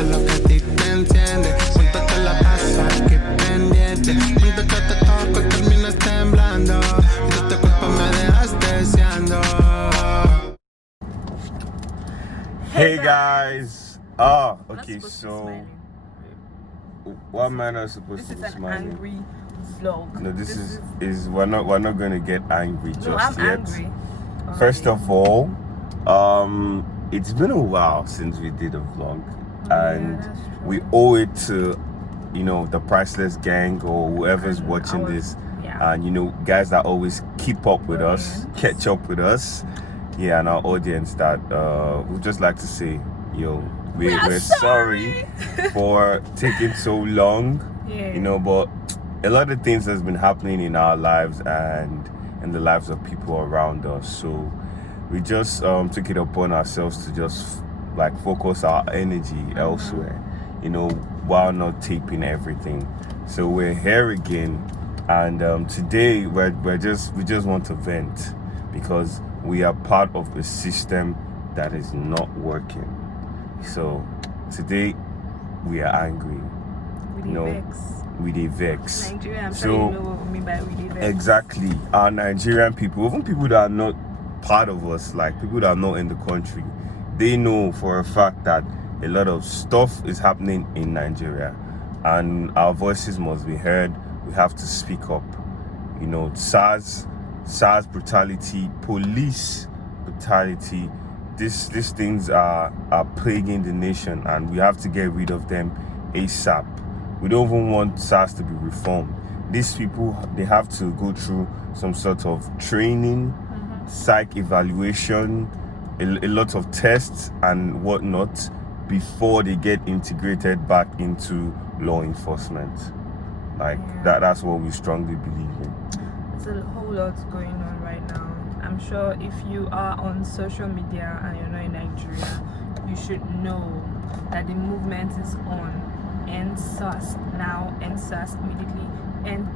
es lo que a ti te enciende. Siento que la pasa aquí pendiente. Antes que te toco terminas temblando y de tu cuerpo me dejas deseando. Hey guys. Okay, so what man are supposed to be smiling? This is an angry vlog. No, this is we're not going to get angry just I'm yet. Angry. First of all, it's been a while since we did a vlog, and we owe it to, you know, the Priceless Gang or whoever's watching this, and you know, guys that always keep up with us, catch up with us, and our audience that would just like to say, yo, we're sorry for taking so long, you know, but a lot of things has been happening in our lives and in the lives of people around us, so we just took it upon ourselves to just like focus our energy elsewhere, you know, while not taping everything. So we're here again, and today we just want to vent because we are part of a system that is not working. So today we are angry. We dey vex. Nigeria, I'm so sure you know what we mean by we dey vex. Exactly, our Nigerian people, even people that are not part of us, like people that are not in the country, they know for a fact that a lot of stuff is happening in Nigeria, and our voices must be heard. We have to speak up. You know, SARS brutality, police brutality, these things are plaguing the nation, and we have to get rid of them ASAP. We don't even want SARS to be reformed. These people, they have to go through some sort of training, psych evaluation, a lot of tests and whatnot before they get integrated back into law enforcement. That's what we strongly believe in. There's a whole lot going on right now. I'm sure if you are on social media and you're not in Nigeria, you should know that the movement is on. End SARS now, end SARS immediately, end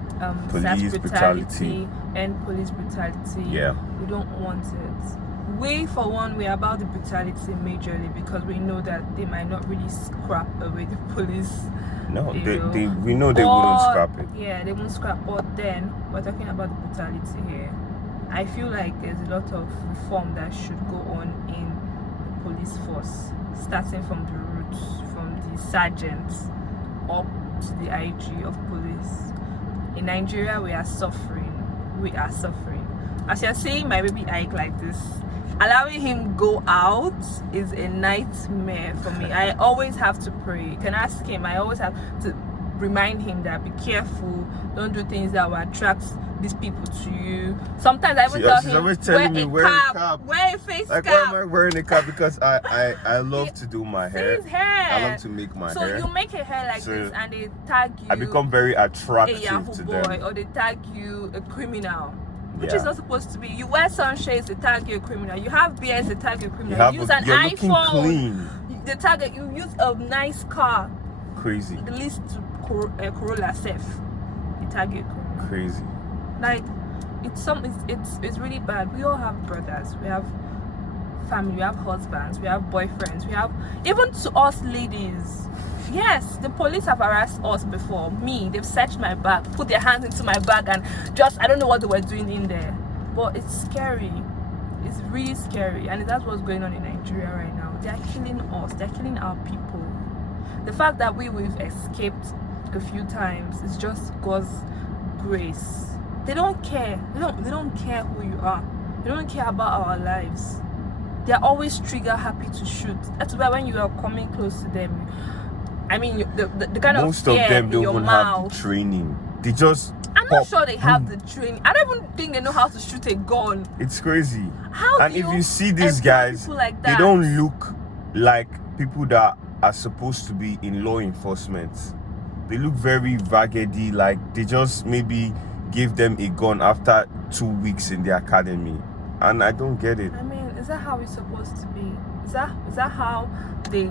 police brutality, end police brutality. We don't want it. We, for one, we're about the brutality majorly because we know that they might not really scrap away the police. No, we know they wouldn't scrap it. Yeah, they won't scrap. But then we're talking about the brutality here. I feel like there's a lot of reform that should go on in the police force, starting from the roots, from the sergeants up to the IG of police. In Nigeria, we are suffering. As you're seeing my baby Ike like this, allowing him go out is a nightmare for me. I always have to pray. You can ask him. I always have to remind him that be careful, don't do things that will attract these people to you. Sometimes I even tell him, wear a cap, wear a face cap. Why am I wearing a cap? Because I love to do my hair. His hair. I love to make my hair. So you make a hair like this and they tag you. I become very attractive a Yahoo to boy, them. or they tag you a criminal. Which is not supposed to be. You wear sunshades, they tag you a criminal. You have beards, they tag you a criminal. You use an iPhone, clean. They tag it. You use a nice car. Crazy. The least Corolla safe. They tag you a criminal. Crazy. Like it's really bad. We all have brothers. We have family. We have husbands. We have boyfriends. We have even to us ladies. Yes, the police have harassed us before. Me, they've searched my bag, put their hands into my bag, and just I don't know what they were doing in there. But it's scary. It's really scary, and that's what's going on in Nigeria right now. They're killing us. They're killing our people. The fact that we've escaped a few times is just God's grace. They don't care. They don't care who you are. They don't care about our lives. They're always trigger happy to shoot. That's why when you are coming close to them, I mean, the kind most of of them don't even mouth. have the training. They just I'm not sure they have the training. I don't even think they know how to shoot a gun. It's crazy. How and do if you see these guys, like they don't look like people that are supposed to be in law enforcement. They look very raggedy, like they just maybe gave them a gun after 2 weeks in the academy. And I don't get it. I mean, is that how it's supposed to be? Is that how they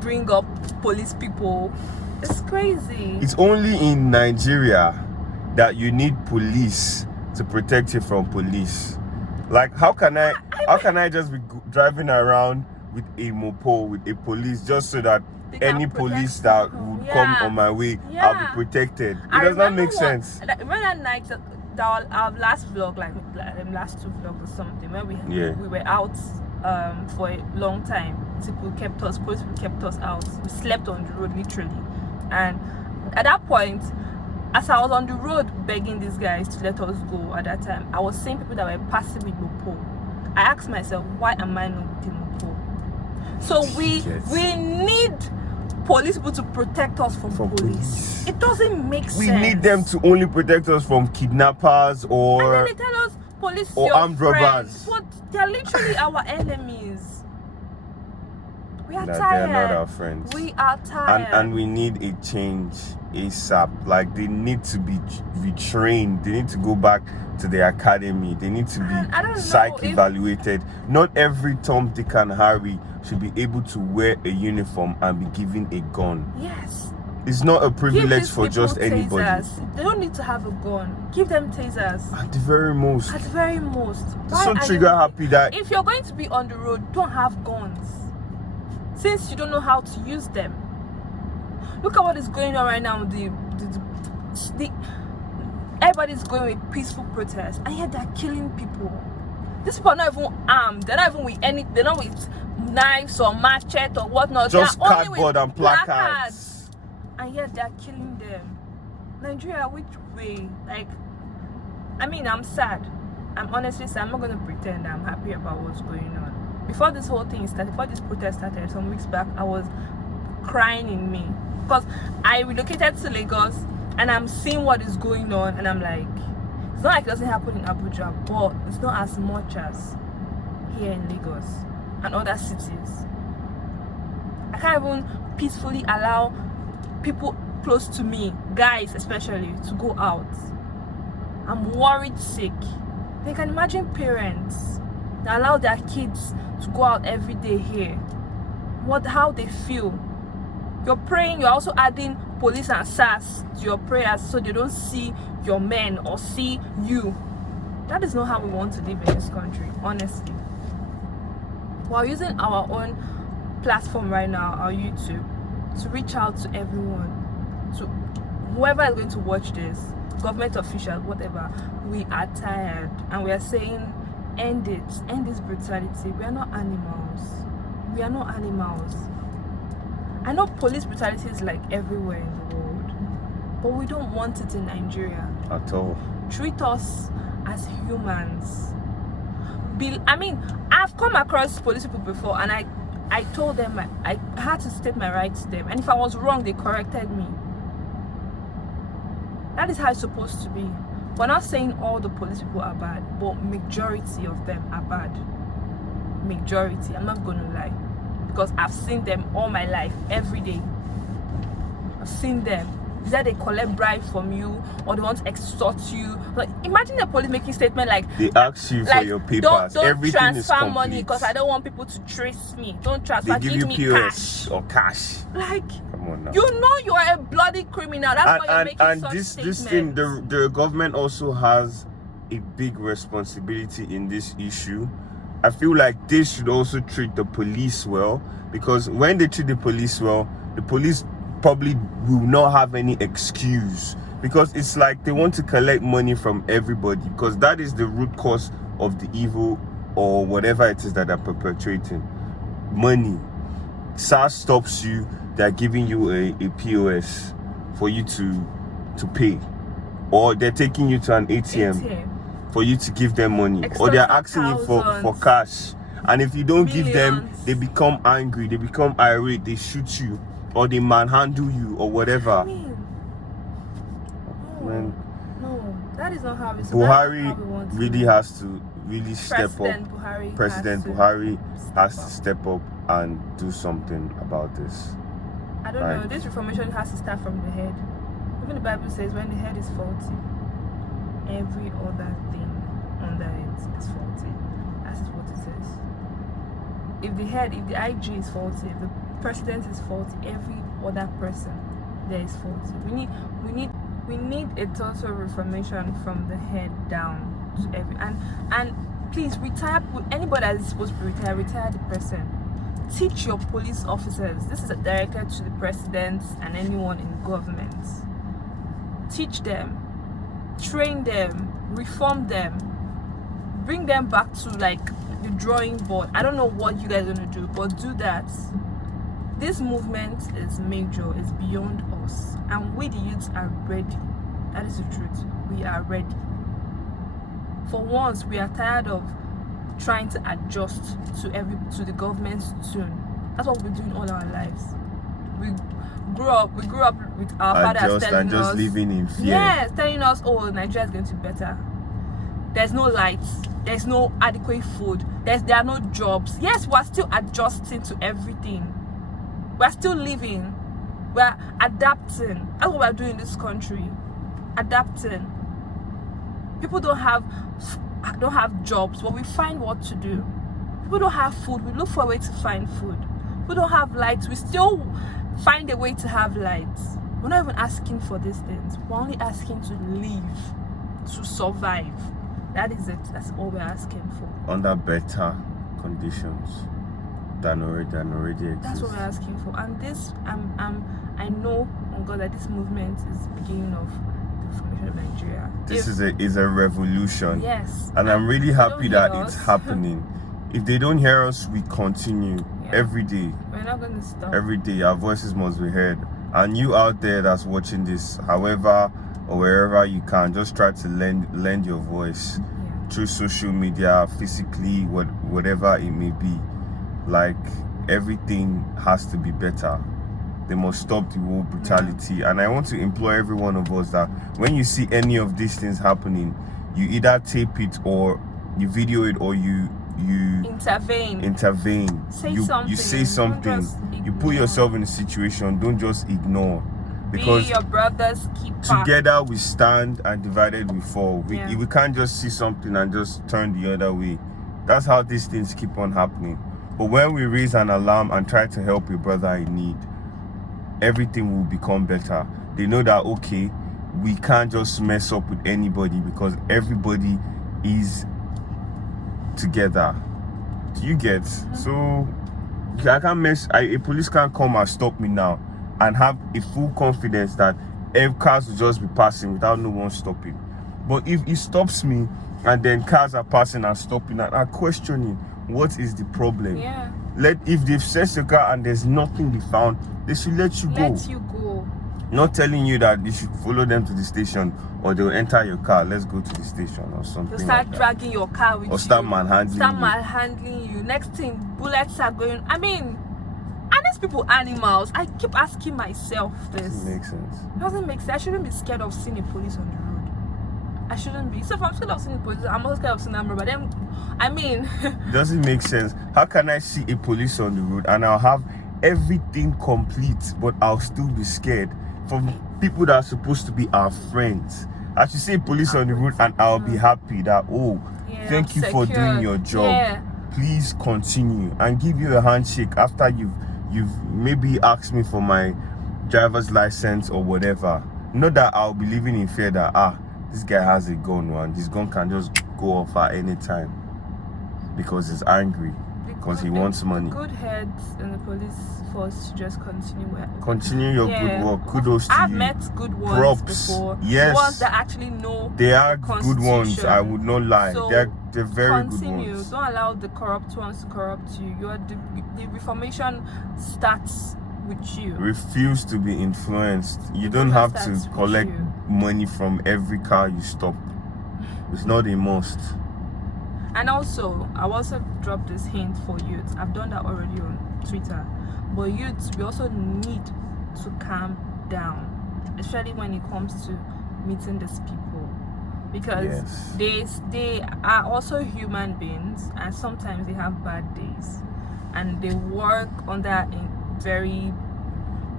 bring up police people? It's crazy. It's only in Nigeria that you need police to protect you from police. Like how can I just be driving around with a mopo with a police just so that any police that would come on my way, I'll be protected. It does not make sense. Remember that night, our last vlog, like last 2 vlogs or something, where we were out for a long time. Police people kept us out. We slept on the road literally, and at that point, as I was on the road begging these guys to let us go at that time, I was seeing people that were passing with Mopo. I asked myself, why am I not with Mopo? So we need police people to protect us from police. It doesn't make sense. We need them to only protect us from kidnappers or and then they tell us police or armed robbers. But they're literally our enemies. We are tired. They're not our friends. We are tired. And we need a change ASAP. Like, they need to be retrained. They need to go back to the academy. They need to be psych evaluated. Not every Tom, Dick and Harry should be able to wear a uniform and be given a gun. Yes. It's not a privilege for just anybody. They don't need to have a gun. Give them tasers. At the very most. At the very most. So trigger happy that if you're going to be on the road, don't have guns. Since you don't know how to use them. Look at what is going on right now. Everybody's going with peaceful protests, and yet they're killing people. These people are not even armed. They're not even with they're not with knives or machete or whatnot. Just they're cardboard and placards. And yet they're killing them. Nigeria, which way? Like, I mean, I'm sad. I'm honestly sad. I'm not gonna pretend I'm happy about what's going on. Before this whole thing started, before this protest started some weeks back, I was crying in me because I relocated to Lagos and I'm seeing what is going on, and I'm like, it's not like it doesn't happen in Abuja, but it's not as much as here in Lagos and other cities. I can't even peacefully allow people close to me, guys especially, to go out. I'm worried sick. They can imagine parents that allow their kids to go out every day here. How they feel. You're praying, you're also adding police and Sars to your prayers so they don't see your men or see you. That is not how we want to live in this country, honestly. We're using our own platform right now, our YouTube, to reach out to everyone, to whoever is going to watch this, government officials, whatever. We are tired, and we are saying, end this brutality. We are not animals. We are not animals. I know police brutality is like everywhere in the world, but we don't want it in Nigeria at all. Treat us as humans. I mean, I've come across police people before, and I told them I had to state my rights to them, and if I was wrong, they corrected me. That is how it's supposed to be. We're not saying all the police people are bad, but majority of them are bad. Majority, I'm not gonna lie, because I've seen them all my life, every day. I've seen them. Either they collect bribes from you, or they want to extort you. Like, imagine the police making statement like, they ask you for your papers. Don't Everything transfer is money because I don't want people to trace me. Don't transfer. They give me you POS cash or cash. Like, come on now. You know you are a bloody criminal. That's why you're making such statements. And this thing, the government also has a big responsibility in this issue. I feel like they should also treat the police well, because when they treat the police well, the police probably will not have any excuse, because it's like they want to collect money from everybody, because that is the root cause of the evil or whatever it is that they're perpetrating. Money. SARS stops you, they're giving you a POS for you to pay, or they're taking you to an ATM. For you to give them money, or they're asking you for cash, and if you don't give them, they become angry, they become irate, they shoot you, or they manhandle you, or whatever. I mean, no, that is not how it's Buhari really has to step up. President Buhari has to step up and do something about this. I don't know, this reformation has to start from the head. Even the Bible says when the head is faulty, every other thing under it is faulty. That is what it says. If the IG is faulty, if the president is faulty, every other person there is faulty. We need a total reformation from the head down to every and please retire. Anybody that is supposed to be retire the person. Teach your police officers. This is directed to the president and anyone in government. Teach them, train them, reform them, bring them back to like the drawing board. I don't know what you guys are gonna do, but do that. This movement is major, it's beyond us, and we the youths are ready. That is the truth. We are ready. For once, we are tired of trying to adjust to the government's tune. That's what we're doing all our lives. We grew up with our fathers telling us, living in fear. Yes, telling us, oh, Nigeria is going to be better. There's no lights, there's no adequate food, there are no jobs. Yes, we're still adjusting to everything. We're still living. We're adapting. That's what we're doing in this country. Adapting. People don't have jobs, but we find what to do. People don't have food, we look for a way to find food. People don't have lights, we still find a way to have lights. We're not even asking for these things. We're only asking to live, to survive. That is it. That's all we're asking for. Under better conditions than already exist. That's what we're asking for. And this, I know, oh God, that this movement is the beginning of the formation of Nigeria. This is a revolution. Yes. And I'm really happy that it's happening. If they don't hear us, we continue every day. We're not going to stop. Every day, our voices must be heard. And you out there that's watching this, however or wherever you can, just try to lend your voice through social media, physically, whatever it may be. Like, everything has to be better. They must stop the whole brutality. And I want to implore every one of us that when you see any of these things happening, you either tape it or you video it, or you intervene. You say something. You put yourself in a situation. Don't just ignore. Because be your brother's keeper. Together we stand and divided we fall. We can't just see something and just turn the other way. That's how these things keep on happening. But when we raise an alarm and try to help a brother in need, everything will become better. They know that, okay, we can't just mess up with anybody because everybody is together. Do you get? So I can't mess. A police can't come and stop me now and have a full confidence that every cars will just be passing without no one stopping. But if it stops me and then cars are passing and stopping and are questioning, what is the problem? If they've searched your car and there's nothing they found, they should let you go. Not telling you that you should follow them to the station or they'll enter your car. Let's go to the station or something. They'll start dragging your car with you. Or start manhandling you. Next thing, bullets are going. I mean, are these people animals? I keep asking myself this. Doesn't make sense. It doesn't make sense. I shouldn't be scared of seeing a police on the road. I shouldn't be. So if I'm scared of seeing the police, I'm also scared of seeing them. But then, I mean, it doesn't make sense. How can I see a police on the road and I'll have everything complete, but I'll still be scared from people that are supposed to be our friends? I should see police on the road and I'll be happy that, oh, thank you for doing your job. Please continue, and give you a handshake after you've maybe asked me for my driver's license or whatever. Not that I'll be living in fear that this guy has a gun, and his gun can just go off at any time because he's angry, because he wants money. The good heads in the police force should just continue your good work. Kudos to you. I've met good ones before. Yes, ones that actually know. They are good ones. I would not lie. So they're very good ones. Don't allow the corrupt ones to corrupt you. The reformation starts with you. Refuse to be influenced. You don't have to collect money from every car you stop. It's not a must. And also, I've also dropped this hint for youth. I've done that already on Twitter. But youths, we also need to calm down, especially when it comes to meeting these people, because they are also human beings, and sometimes they have bad days, and they work under very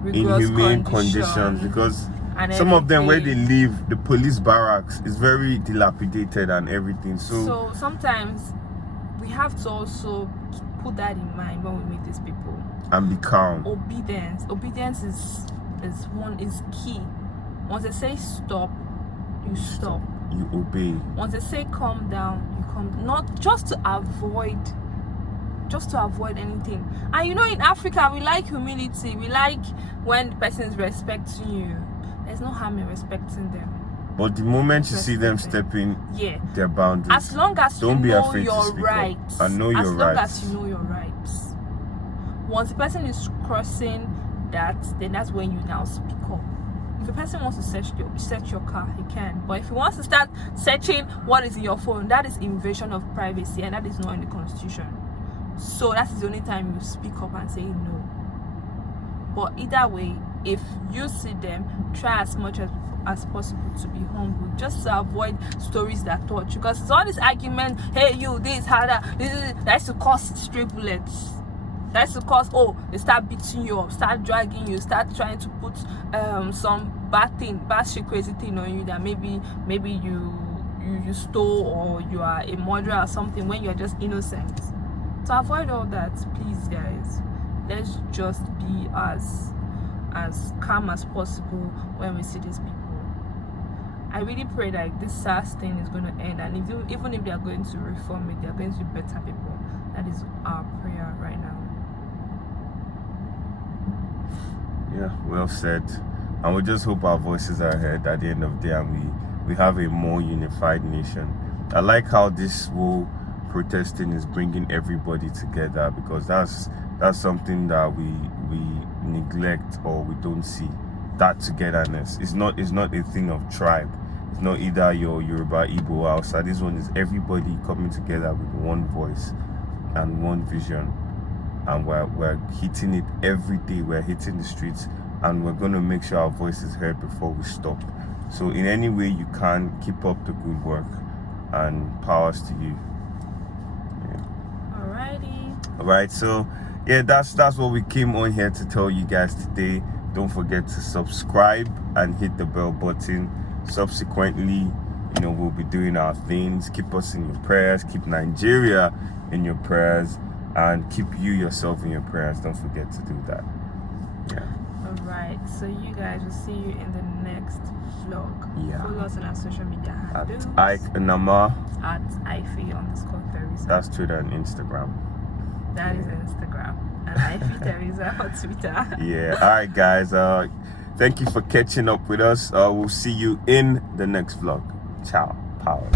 inhumane conditions, because some of them, where they live, the police barracks is very dilapidated and everything. So sometimes we have to also put that in mind when we meet these people. And be calm. Obedience is key. Once they say stop, you stop. You obey. Once they say calm down, you calm. Not just to avoid just to avoid anything. And you know, in Africa, we like humility. We like when the person is respecting you. There's no harm in respecting them. But the moment you see them stepping their boundaries, as long as don't you be know afraid your to speak rights, up and know your rights. As long as you know your rights. Once the person is crossing that, then that's when you now speak up. If a person wants to search your car, he can. But if he wants to start searching what is in your phone, that is invasion of privacy, and that is not in the Constitution. So that is the only time you speak up and say no. But either way, if you see them, try as much as possible to be humble, just to avoid stories that touch you. Because it's all this argument, hey you, this, harder, that's to cause stray bullets. That's to cause, oh, they start beating you up, start dragging you, start trying to put some bad shit, crazy thing on you, that maybe you stole, or you are a murderer or something, when you're just innocent. To avoid all that, please guys, let's just be as calm as possible when we see these people. I really pray that this SARS thing is going to end, and even if they are going to reform it, they are going to be better people. That is our prayer right now. Yeah, well said. And we just hope our voices are heard at the end of the day, and we have a more unified nation. I like how this whole protesting is bringing everybody together, because that's something that we neglect, or we don't see. That togetherness is not a thing of tribe. It's not either your Yoruba, Igbo, Hausa. This one is everybody coming together with one voice and one vision, and we're hitting it every day. We're hitting the streets, and we're going to make sure our voice is heard before we stop. So in any way you can, keep up the good work, and powers to you. All right, so yeah, that's what we came on here to tell you guys today. Don't forget to subscribe and hit the bell button. Subsequently, we'll be doing our things. Keep us in your prayers, keep Nigeria in your prayers, and keep you yourself in your prayers. Don't forget to do that. Yeah. All right, so you guys, will see you in the next vlog. Yeah. Follow us on our social media handles. At Ike Nama. At Ife_Teresa. That's Twitter and Instagram. That is Instagram. And Ife Teresa on Twitter. Yeah. All right, guys. Thank you for catching up with us. We'll see you in the next vlog. Ciao. Power.